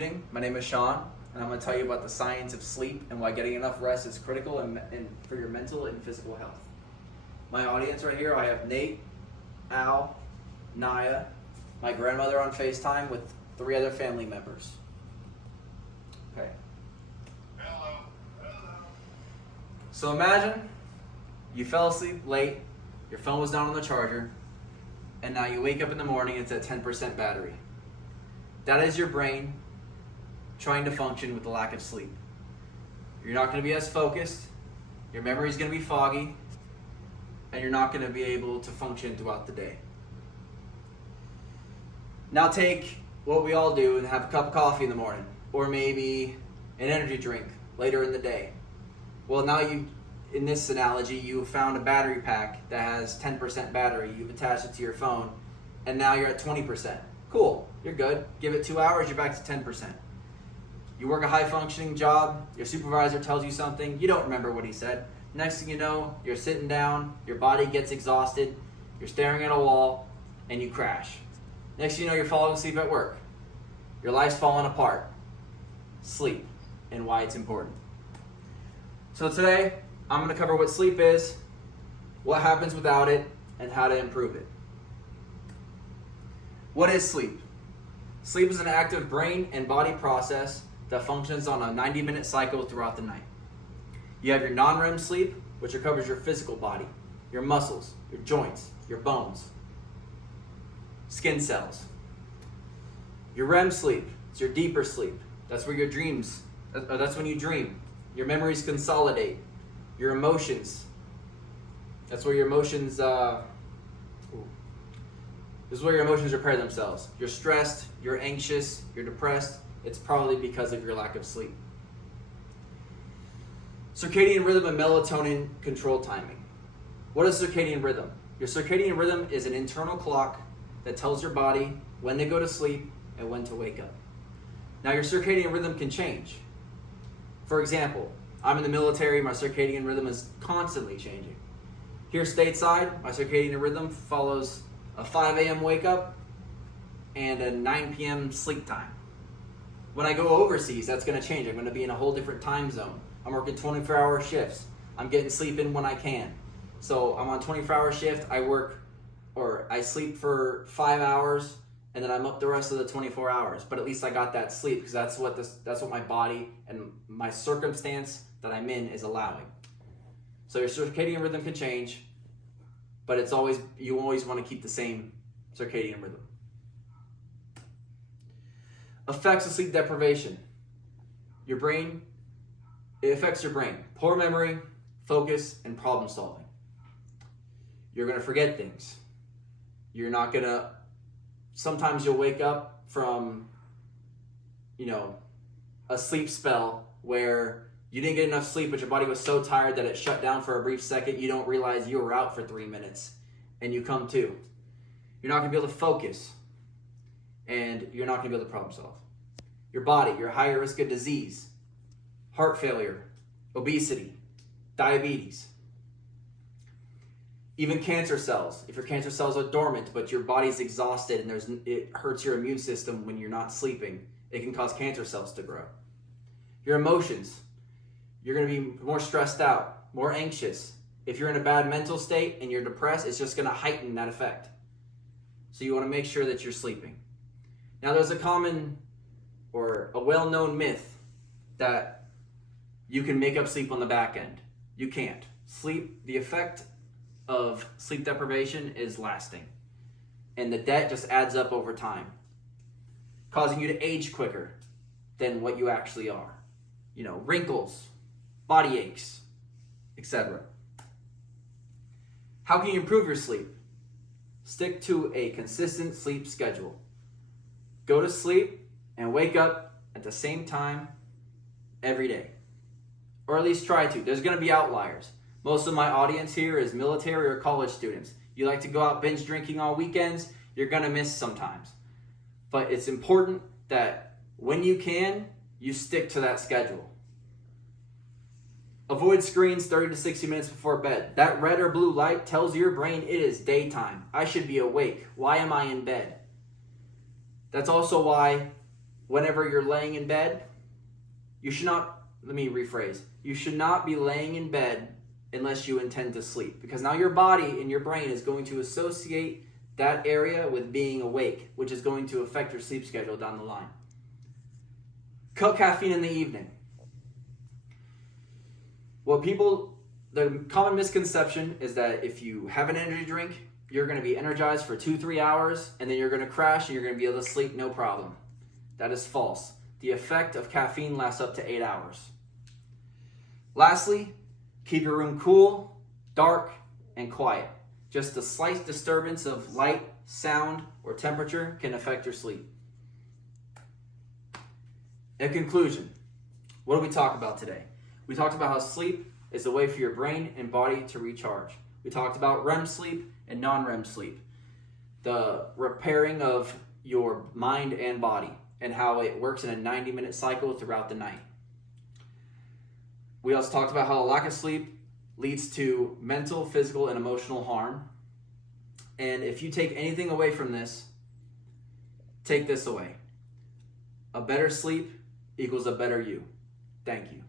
My name is Sean, and I'm going to tell you about the science of sleep and why getting enough rest is critical for your mental and physical health. My audience right here, I have Nate, Al, Naya, my grandmother on FaceTime with 3 other family members. Okay. Hello. So imagine you fell asleep late, your phone was down on the charger, and now you wake up in the morning, it's at 10% battery. That is your brain trying to function with the lack of sleep. You're not going to be as focused, your memory is going to be foggy, and you're not going to be able to function throughout the day. Now take what we all do and have a cup of coffee in the morning, or maybe an energy drink later in the day. Well, now in this analogy, you found a battery pack that has 10% battery, you've attached it to your phone, and now you're at 20%. Cool, you're good. Give it 2 hours, you're back to 10%. You work a high-functioning job, your supervisor tells you something, you don't remember what he said. Next thing you know, you're sitting down, your body gets exhausted, you're staring at a wall, and you crash. Next thing you know, you're falling asleep at work. Your life's falling apart. Sleep, and why it's important. So today, I'm going to cover what sleep is, what happens without it, and how to improve it. What is sleep? Sleep is an active brain and body process that functions on a 90-minute cycle throughout the night. You have your non-REM sleep, which covers your physical body, your muscles, your joints, your bones, skin cells. Your REM sleep, it's your deeper sleep. That's where your dreams, that's when you dream. Your memories consolidate. Your emotions, that's where your emotions, this is where your emotions repair themselves. You're stressed, you're anxious, you're depressed. It's probably because of your lack of sleep. Circadian rhythm and melatonin control timing. What is circadian rhythm? Your circadian rhythm is an internal clock that tells your body when to go to sleep and when to wake up. Now your circadian rhythm can change. For example, I'm in the military, my circadian rhythm is constantly changing. Here stateside, my circadian rhythm follows a 5 a.m. wake up and a 9 p.m. sleep time. When I go overseas, that's going to change. I'm going to be in a whole different time zone. I'm working 24-hour shifts. I'm getting sleep in when I can. So I'm on 24-hour shift. I sleep for 5 hours, and then I'm up the rest of the 24 hours. But at least I got that sleep because that's what my body and my circumstance that I'm in is allowing. So your circadian rhythm can change, but you always want to keep the same circadian rhythm. Effects of sleep deprivation. It affects your brain. Poor memory, focus, and problem solving. You're going to forget things. Sometimes you'll wake up from, a sleep spell where you didn't get enough sleep, but your body was so tired that it shut down for a brief second, you don't realize you were out for 3 minutes, and you come to. You're not going to be able to focus, and you're not going to be able to problem solve. Your body, you're higher risk of disease, heart failure, obesity, diabetes, even cancer cells. If your cancer cells are dormant, but your body's exhausted and it hurts your immune system when you're not sleeping, it can cause cancer cells to grow. Your emotions, you're going to be more stressed out, more anxious. If you're in a bad mental state and you're depressed, it's just going to heighten that effect. So you want to make sure that you're sleeping. Now there's a well-known myth that you can make up sleep on the back end. You can't. The effect of sleep deprivation is lasting. And the debt just adds up over time, causing you to age quicker than what you actually are. Wrinkles, body aches, etc. How can you improve your sleep? Stick to a consistent sleep schedule. Go to sleep and wake up at the same time every day. Or at least try to. There's going to be outliers. Most of my audience here is military or college students. You like to go out binge drinking on weekends, you're going to miss sometimes. But it's important that when you can, you stick to that schedule. Avoid screens 30 to 60 minutes before bed. That red or blue light tells your brain it is daytime. I should be awake. Why am I in bed? That's also why whenever you're laying in bed, you should not, let me rephrase, you should not be laying in bed unless you intend to sleep, because now your body and your brain is going to associate that area with being awake, which is going to affect your sleep schedule down the line. Cut caffeine in the evening. The common misconception is that if you have an energy drink, you're going to be energized for 2-3 hours, and then you're going to crash and you're going to be able to sleep no problem. That is false. The effect of caffeine lasts up to 8 hours. Lastly, keep your room cool, dark, and quiet. Just a slight disturbance of light, sound, or temperature can affect your sleep. In conclusion, what did we talk about today? We talked about how sleep is a way for your brain and body to recharge. We talked about REM sleep and non-REM sleep, the repairing of your mind and body, and how it works in a 90-minute cycle throughout the night. We also talked about how a lack of sleep leads to mental, physical, and emotional harm. And if you take anything away from this, take this away. A better sleep equals a better you. Thank you.